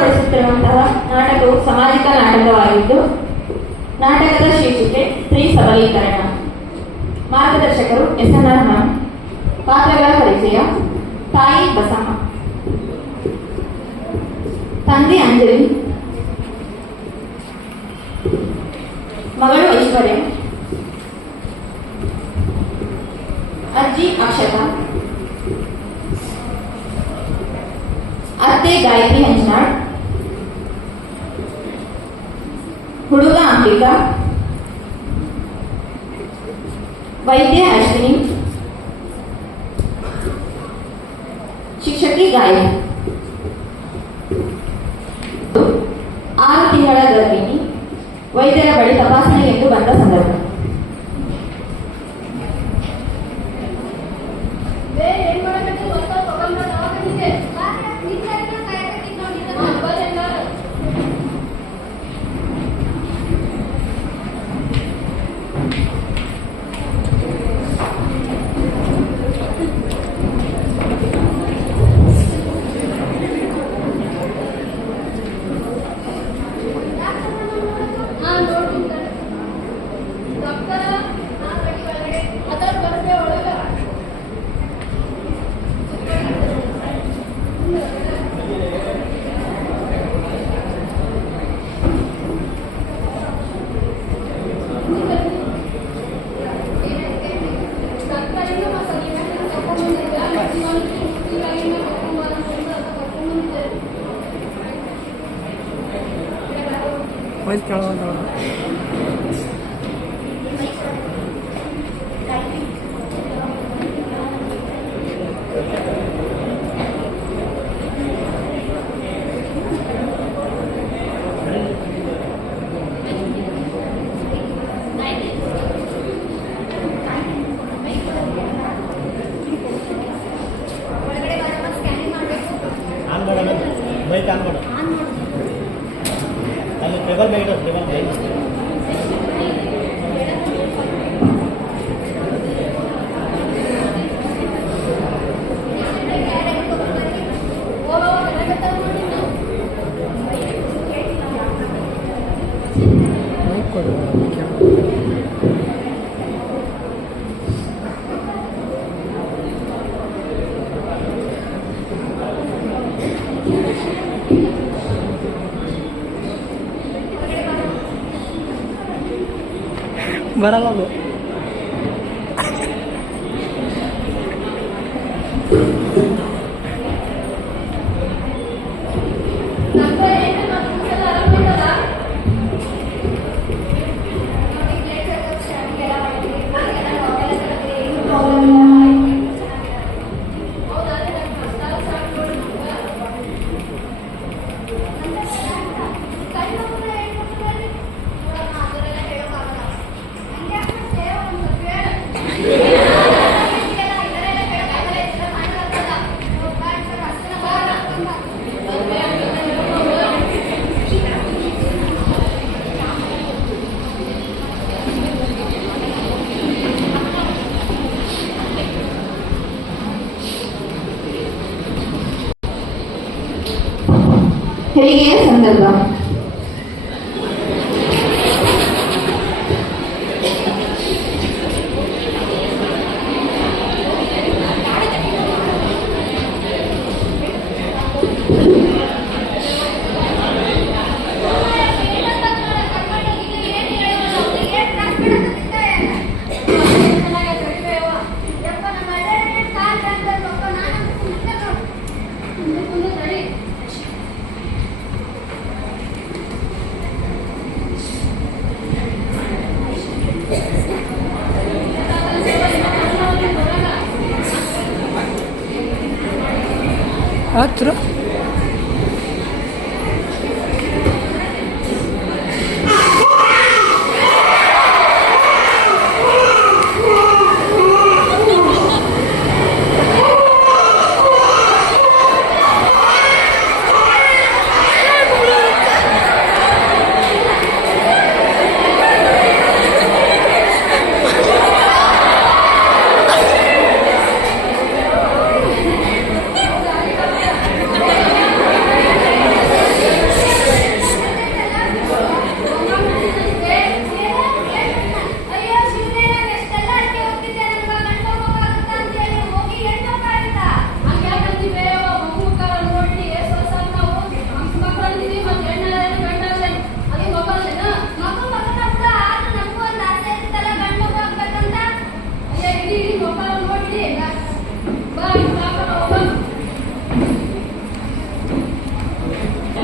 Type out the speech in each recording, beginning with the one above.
ಪ್ರಸ್ತುತಪಡಿಸುತ್ತಿರುವಂತಹ ನಾಟಕವು ಸಾಮಾಜಿಕ ನಾಟಕವಾಗಿದ್ದು, ನಾಟಕದ ಶೀರ್ಷಿಕೆ ಸ್ತ್ರೀ ಸಬಲೀಕರಣ. ಮಾರ್ಗದರ್ಶಕರು SNR ಮ್ಯಾಮ್. ಪಾತ್ರಗಳ ಪರಿಚಯ: ತಾಯಿ ಬಸಮ್ಮ, ತಂದೆ ಅಂಜಲಿ, ಮಗಳು ಐಶ್ವರ್ಯ, ಅಜ್ಜಿ ಅಕ್ಷತಾ, ಅತ್ತೆ ಗಾಯತ್ರಿ ಹಂಚನಾಳ್, ಹುಡುಗ ಅಂಬಿಕಾ, ವೈದ್ಯ ಅಶ್ವಿನಿ, ಶಿಕ್ಷಕಿ ಗಾಯತ್ರಿ. 6 ತಿಂಗಳ ಗರ್ಭಿಣಿ ವೈದ್ಯರ ಬಳಿ ತಪಾಸಣೆಗೆಂದು ಬಂದ ಸಂದರ್ಭ. ಬರಲ್ಲ ಅದು. ಹೆರಿಗೆಯ ಸಂದರ್ಭ: ಹತ್ರ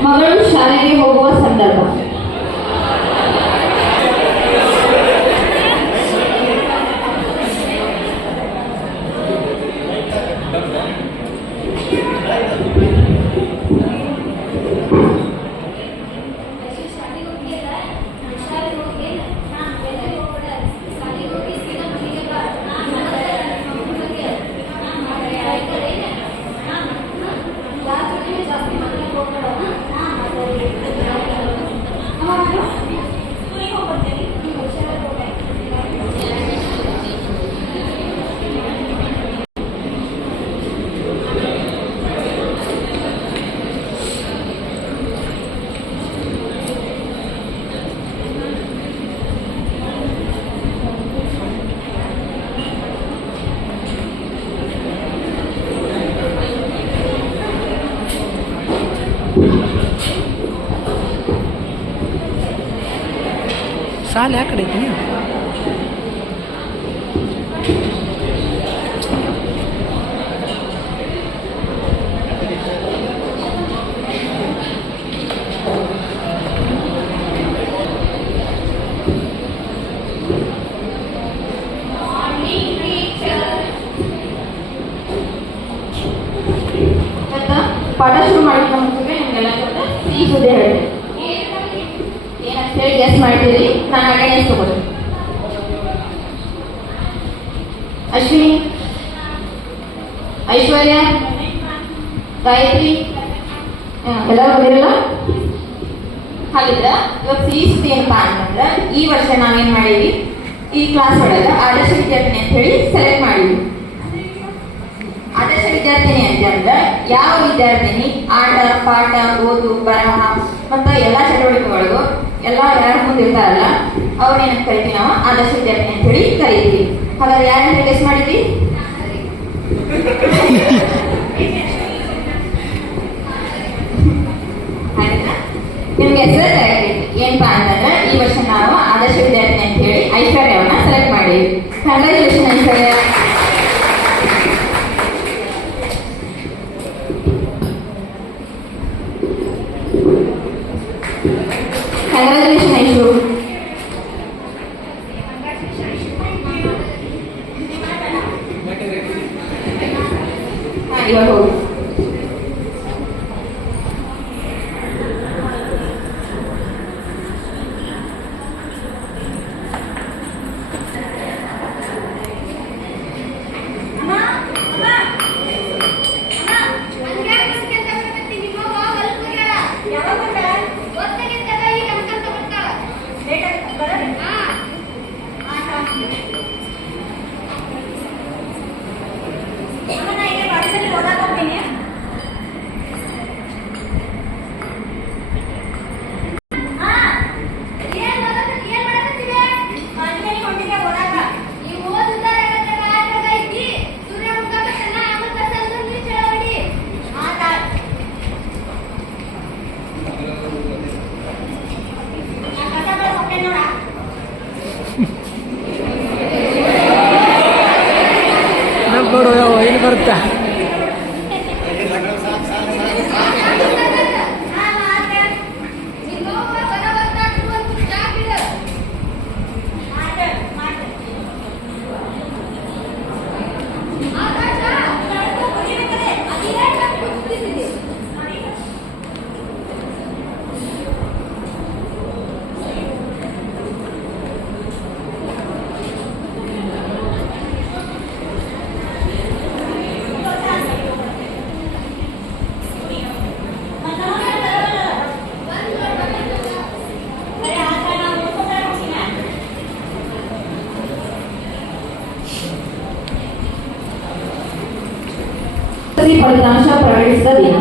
ಮಗಳು ಶಾಲೆಗೆ ಹೋಗುವ ಸಂದರ್ಭ. ಸಾಲ ಯಾವ ಕಡೆ ಐತಿ? ಪಾಠ ಶುರು ಮಾಡಿದ ಮುಂಚೆ ನಿಮಗೆಲ್ಲ ಸಿಹಿ ಸುದ್ದಿ ಹೇಳ್ತೀನಿ. ಏನಂತ ಹೇಳಿ ಗೆಸ್ ಮಾಡ್ತೀರಿ, ನಾನು ಅಟೆಂಡೆನ್ಸ್ ತಗೋತೀನಿ. ಅಶ್ವಿನಿ, ಐಶ್ವರ್ಯ, ಗಾಯತ್ರಿ ಎಲ್ಲರೂ ಬಂದಿರಲ್ಲ. ಹಾಗಿದ್ರೆ ಇವತ್ತು ಸಿಹಿ ಸುದ್ದಿ ಏನಪ್ಪಾ ಅಂತಂದ್ರೆ, ಈ ವರ್ಷ ನಾವೇನ್ ಮಾಡೀವಿ, ಈ ಕ್ಲಾಸ್ ಒಳಗೆ ಆದರ್ಶ ವಿದ್ಯಾರ್ಥಿನಿ ಅಂತ ಹೇಳಿ ಸೆಲೆಕ್ಟ್ ಮಾಡಿದ್ವಿ. ಆದರ್ಶ ವಿದ್ಯಾರ್ಥಿನಿ ಅಂತಂದ್ರೆ ಯಾವ ವಿದ್ಯಾರ್ಥಿನಿ ಆಟ ಪಾಠ ಓದು ಬರಹ ಮತ್ತು ಎಲ್ಲ ಚಟುವಟಿಕೆಗಳಿಗೂ ಎಲ್ಲ ಯಾರು ಮುಂದಿರ್ತಾರಲ್ಲ ಅವ್ರನ್ನೇನಂತ ಕರಿತೀವಿ ನಾವು ಆದರ್ಶ ವಿದ್ಯಾರ್ಥಿನಿ ಅಂತ ಹೇಳಿ ಕರಿತೀವಿ. ಹಾಗಾದ್ರೆ ಯಾರಂತ ಗೆಸ್ ಮಾಡಿದ್ವಿ? ನಿಮ್ಗೆ ಹೆಸರು ಕರೆಕ್ಟ್ ಏನಪ್ಪಾ ಅಂತಂದ್ರೆ, ಈ ವರ್ಷ ನಾವು ಆದರ್ಶ ವಿದ್ಯಾರ್ಥಿನಿ ಅಂತ ಹೇಳಿ ಐಶ್ವರ್ಯವನ್ನ ಸೆಲೆಕ್ಟ್ ಮಾಡಿದ್ವಿ. Congratulation Aishwarya. Congratulations, Aishu. You are home. ನೋಡು ಇಲ್ಲಿ ಬರುತ್ತೆ. ಫಲಿತಾಂಶ ಪ್ರಕಟಿಸಿದ ದಿನ.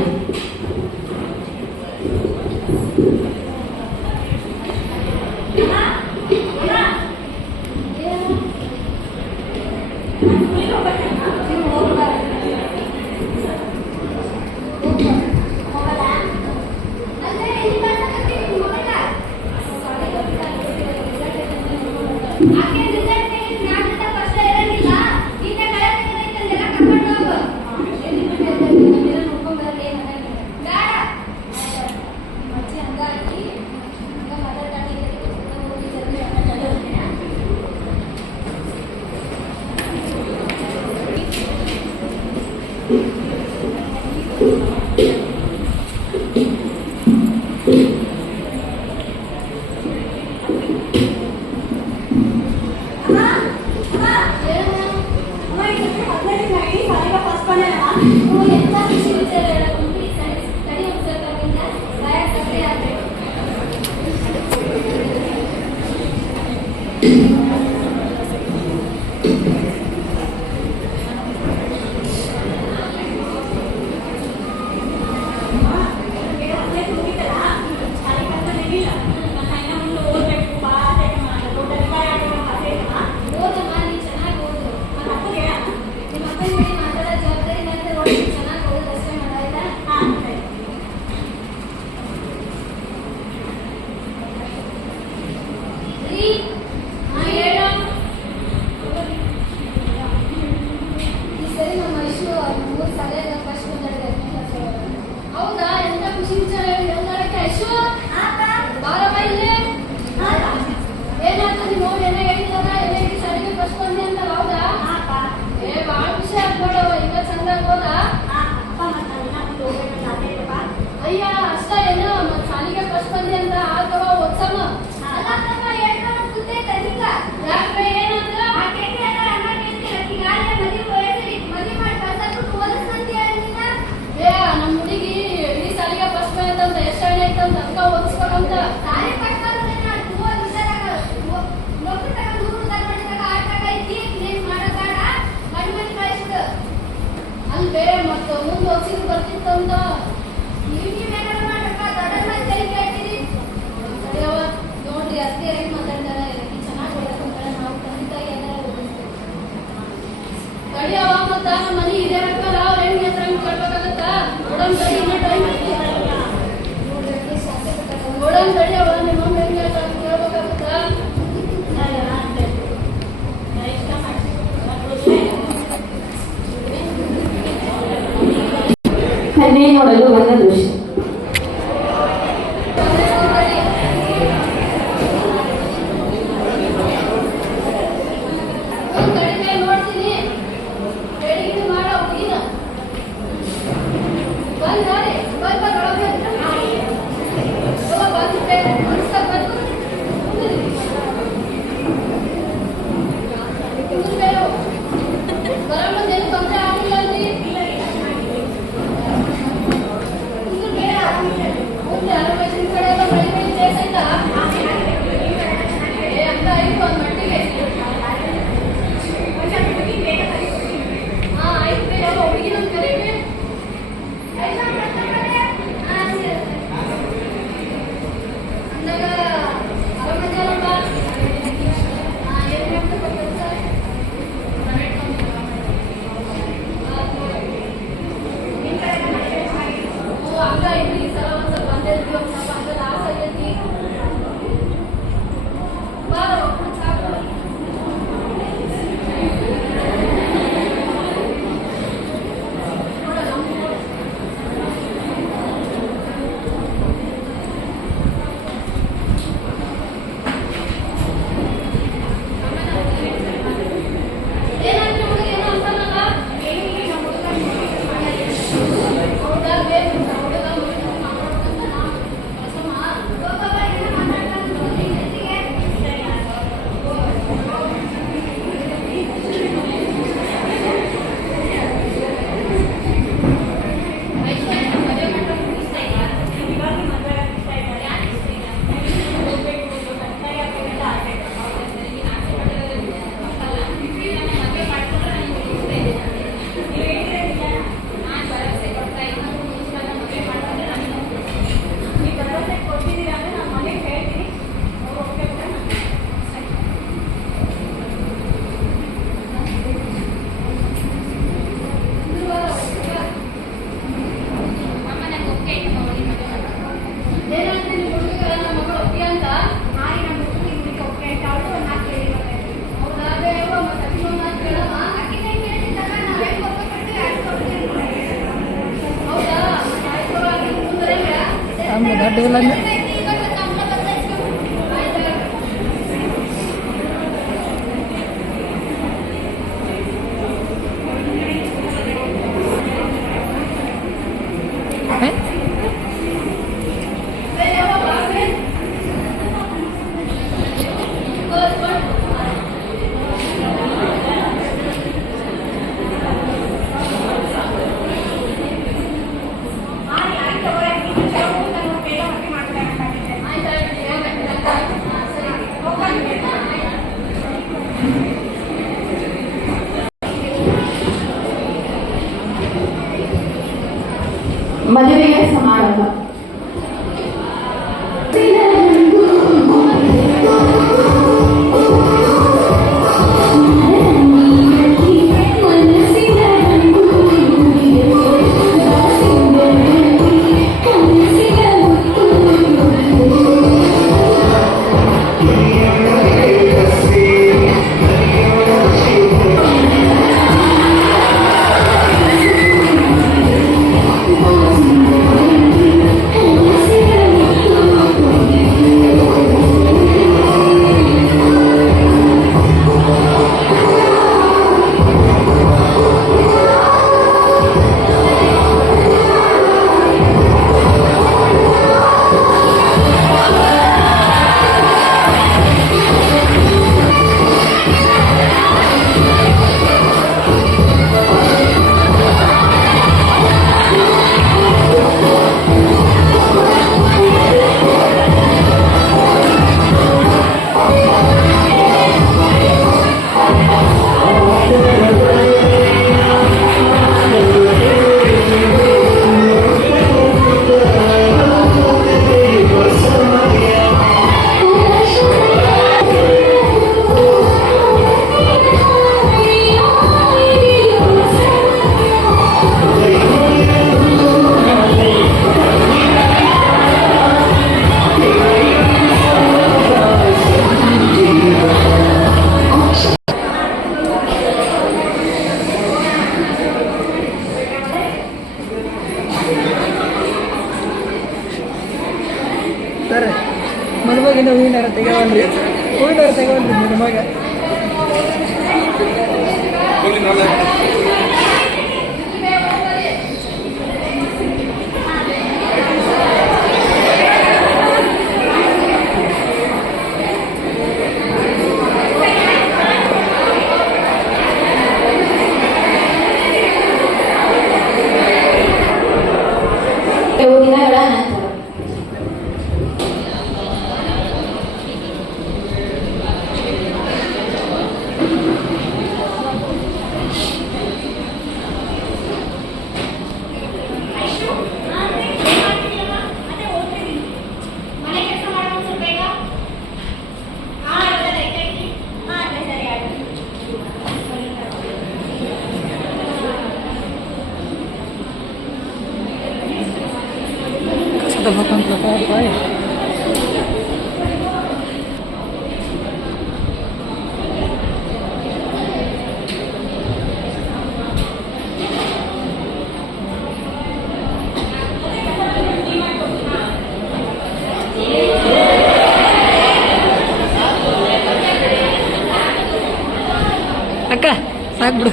ದೊಡ್ಡ ಇಲ್ಲ ಮದುವೆಯ ಸಮಾರಂಭ. ಸರ್ ಮದುವೆಗಿನ ಹೂವಿನಾರ ತೆಗೆವಲ್ರಿ ನನ್ನ ಮಗ ದಿನಗಳ ನಂತರ ಅಕ್ಕ ಸಾಕ್ಬಿಡು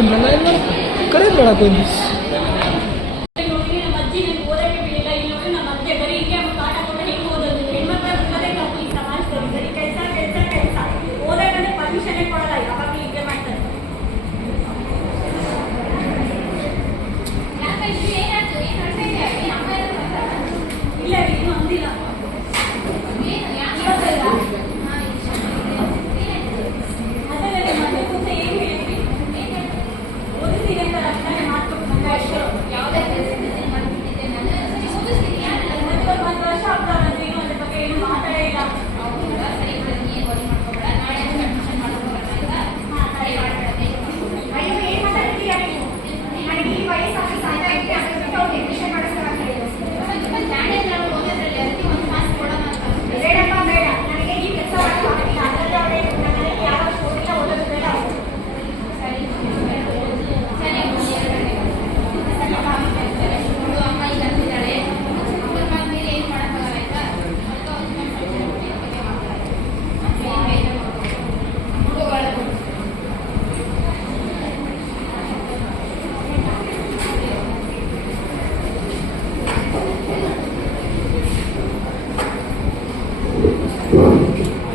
ಕುಂದಲ್ಲ ಏನು ಮಾಡ್ತಾರೆ ಕರೆದು ಬೇಡಕ್ಕೆ ಒಂದು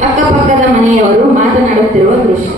ಅಕ್ಕಪಕ್ಕದ ಮನೆಯವರು ಮಾತನಾಡುತ್ತಿರುವ ದೃಶ್ಯ.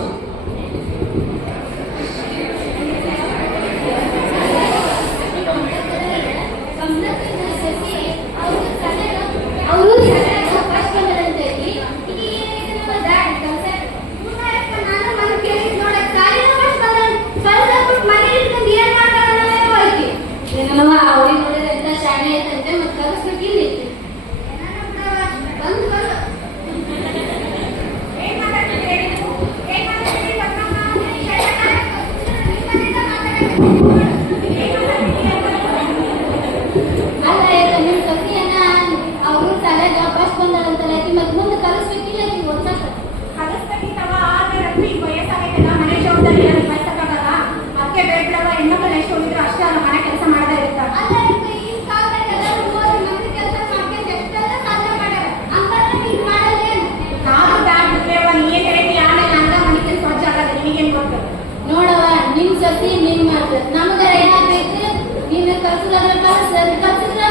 ನೋಡವ ನಿನ್ ಸತಿ ನಿನ್ ಮಾತು ನಮಗರ ಏನಾಗ್ಬೇಕು ನೀನು ಕಲ್ಸಿದ್ರೆ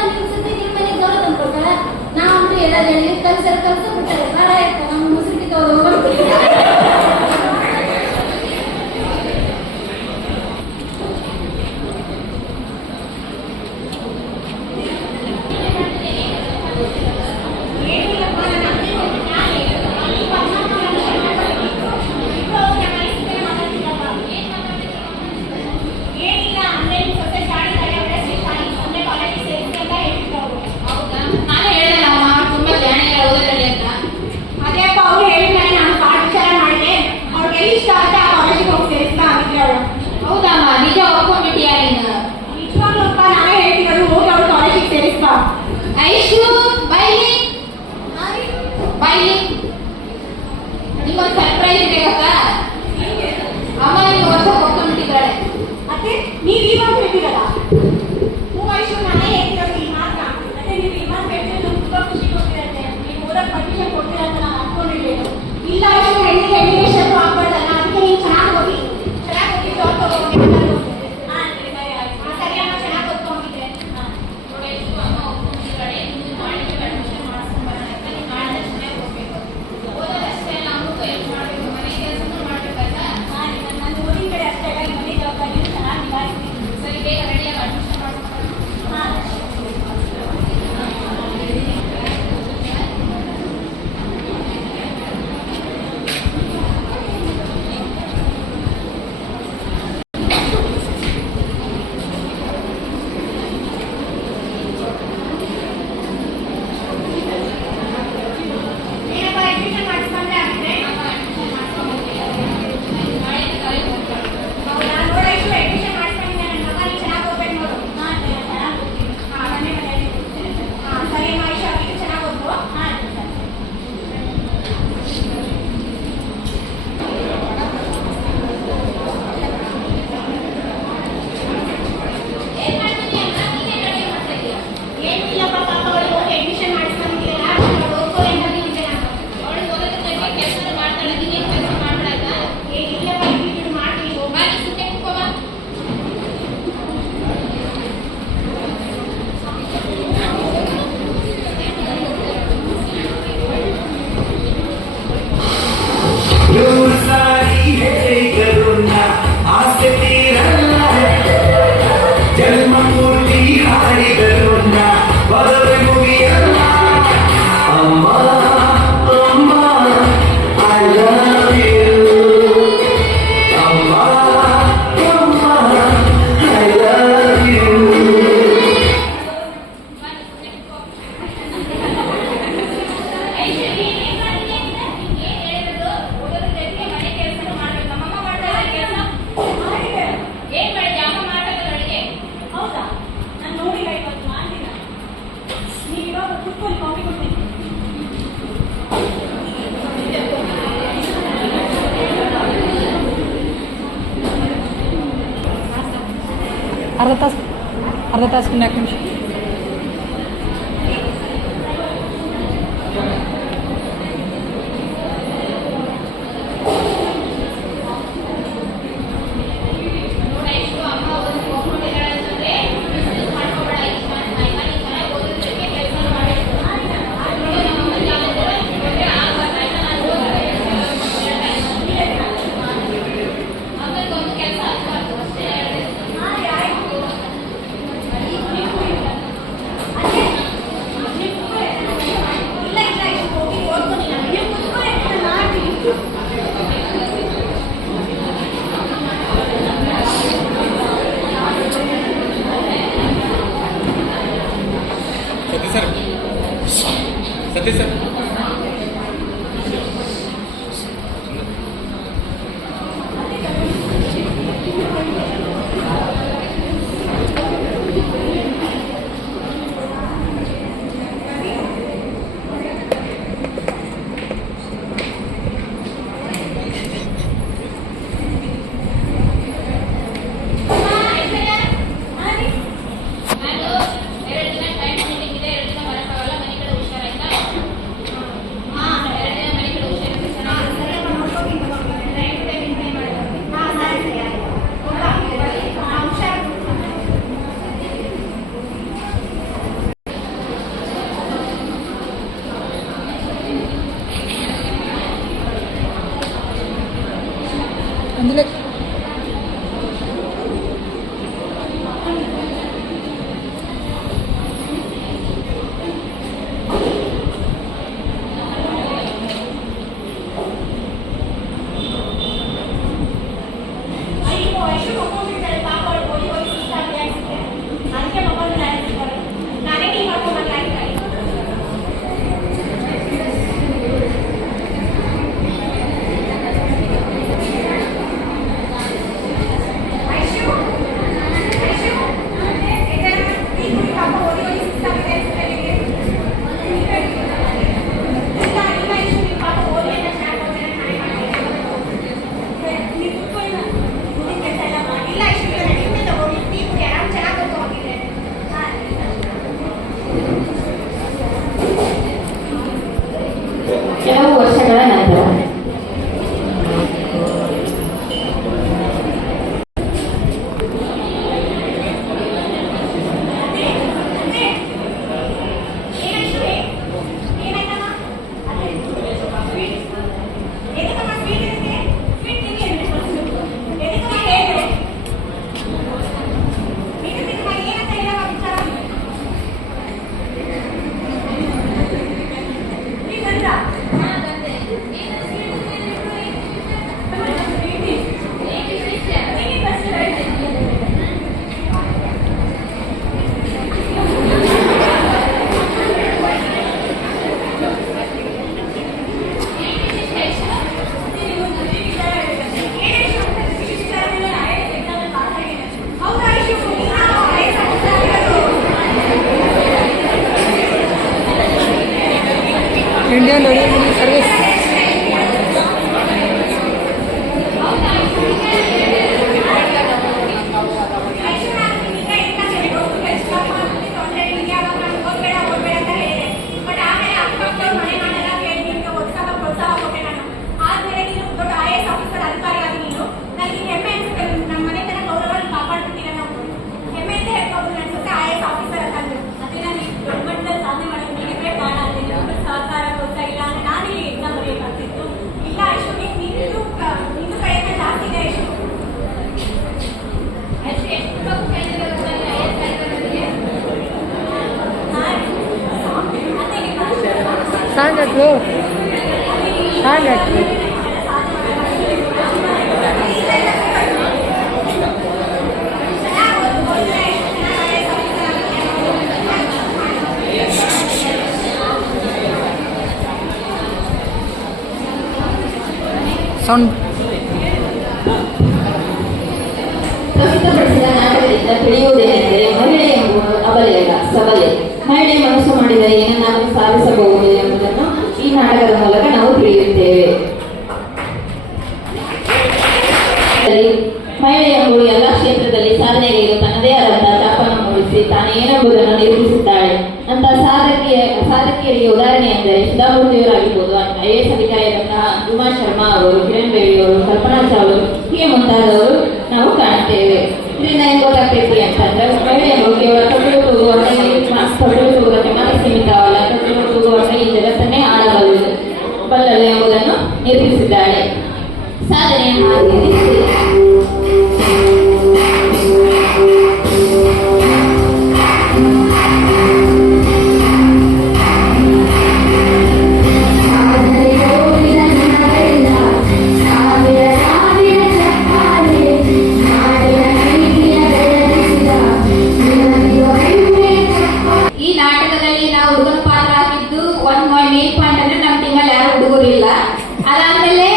ನಿನ್ ಸತಿ ನಿಮ್ ಮನೆಗೆ ಗೌರವ ತಂದ್ಕೊಡ್ತಾರ ನಾವಂತೂ ಹೇಳೋದು ಹೇಳಿ ಕಲ್ಸ ಬಿಟ್ಟಾರೆ ಬರ ಆಯ್ತು ನಮ್ಮ ಮುಸುಕಿಗೆ ಹೋಗ್ಬಿಡ್ತೀವಿ. ಹೌದಮ್ಮ, ನಿಜ ಒಪ್ಕೊಂಡ್ಬಿಟ್ಟಿಯಾ ನೀನು? ನಿಜವಾಗ್ಲೂಪ್ಪ ನಾವೇ ಹೇಳ್ತಿರೋದು, ಹೋಗಿ ಅವ್ರು ಕಾಲೇಜಿಗೆ ಸೇರಿಸ್ಬಾ. ಐಶು ಬೈಲಿ ನಿಮ್ಗೊಂದು ಸರ್ಪ್ರೈಸ್ ಇದೆ ಗೊತ್ತಾ? ಅಮ್ಮ ನಿಮ್ಗೆ ವರ್ಷ ಒಪ್ಕೊಂಡ್ಬಿಟ್ಟಿದ್ದಾಳೆ. ಮತ್ತೆ ನೀವು ಇವಾಗ ಹೇಳ್ತಿರಲ್ಲ ಐಶು ನಾನೇ ಹೇಳ್ತಿರೋದು ಈ ಮಾತ್ರ. ಮತ್ತೆ ನೀವು ಇವಾಗ ಹೇಳ್ತಿರೋದು ನಮ್ಗೆ ತುಂಬಾ ಖುಷಿ ಕೊಟ್ಟಿರುತ್ತೆ. ನೀವು ಓದಕ್ಕೆ ಪರ್ಮಿಷನ್ ಕೊಡ್ತೀರ ಅಂತ ನಾನು ಅನ್ಕೊಂಡಿರ್ಬೇಕು. ಇಲ್ಲ ಐಶು ಹೆಣ್ಣಿಗೆ ಶತ್ರು ಆಗ್ಬಾರ್ದಲ್ಲ, ಅದಕ್ಕೆ ನೀವು ಚೆನ್ನಾಗಿ ಹೋಗಿ ಜಾಬ್ ತಗೋಗಿ ಸರಿ ಅಮ್ಮ, ಚೆನ್ನಾಗಿ ಓದ್ಕೊಂಡಿದ್ರೆ. ಅರ್ಧ ತಾಸು 4 ನಿಮಿಷ. ಸತೀಶ್ ಸರ್ అందులో ಕೆಲವು ವರ್ಷಗಳ ನಂತರ ಇಂಡಿಯನ್ ರೈಲ್ವೆ ಸರ್ವಿಸ್ ಸಾಂಗಟ್ಲು ಸೌಂಡ್ ಪ್ರಸ್ತುತಪಡಿಸಿದ ನಾಟಕದಿಂದ ತಿಳಿಯುವುದೇನೆಂದರೆ ಮಹಿಳೆ ಎಂಬುದು ಅಬಲೆಯಲ್ಲ ಸಬಲೆ. ಮಹಿಳೆ ಮನಸ್ಸು ಮಾಡಿದರೆ ಏನನ್ನಾದರೂ ಸಾಧಿಸಬಹುದು ಎಂಬುದನ್ನು ಈ ನಾಟಕದ ಮೂಲಕ ನಾವು ತಿಳಿಯುತ್ತೇವೆ. ಮಹಿಳೆ ಎಂಬುದು ಎಲ್ಲ ಕ್ಷೇತ್ರದಲ್ಲಿ ಸಾಧನೆಗೆ ತನ್ನದೇ ಆದಂತಹ ಛಾಪನ್ನು ಮೂಡಿಸಿ ತಾನು ಏನೆಂಬುದನ್ನು ನಿರೂಪಿಸುತ್ತಾಳೆ. ಅಂತಹ ಸಾಧಕಿಯರಿಗೆ ಉದಾಹರಣೆ ಎಂದರೆ ಸುಧಾಮೂರ್ತಿಯವರಾಗಿರ್ಬೋದು, IAS ಅಧಿಕಾರಿಯಾದಂತಹ ಉಮಾ ಶರ್ಮಾ ಅವರು, ಕಿರಣ್ ಬೇಡಿ ಅವರು, ಕಲ್ಪನಾ ಚಾವ್ಲಾ ಹೀಗೆ ಮುಂತಾದವರು ನಾವು ಕಾಣುತ್ತೇವೆ. ಇದರಿಂದ ಏನು ಗೊತ್ತಾಗ್ತೈತಿ ಅಂತಂದ್ರೆ ಮಹಿಳೆ ಎಂಬುದು ಕೇವಲ ತೊಟ್ಟಿಲು ತೂಗುವ ತೊಟ್ಟಿಲು ತೂಗುವುದಕ್ಕೆ ಮಾತ್ರ ಸೀಮಿತವಲ್ಲ, ತೊಟ್ಟಿಲು ತೂಗುವ ಈ ಜಗತ್ತನ್ನೇ ಬಲ್ಲಲು ಎಂಬುದನ್ನು ನಿರೂಪಿಸಿದ್ದಾಳೆ. ಸಾಧನೆಯ ಹಾದಿಯಲ್ಲಿ ಈ ನಾಟಕದಲ್ಲಿ ನಾವು ಹುಡುಗನ ಪಾತ್ರ ಹಾಕಿದ್ದು ಮೇನ್ ಪಾಯಿಂಟ್ ಅಂದ್ರೆ ನಮ್ಮ ಟೀಮಲ್ಲಿ ಯಾರು ಹುಡುಗರು ಇಲ್ಲ. ಅದಾದ್ಮೇಲೆ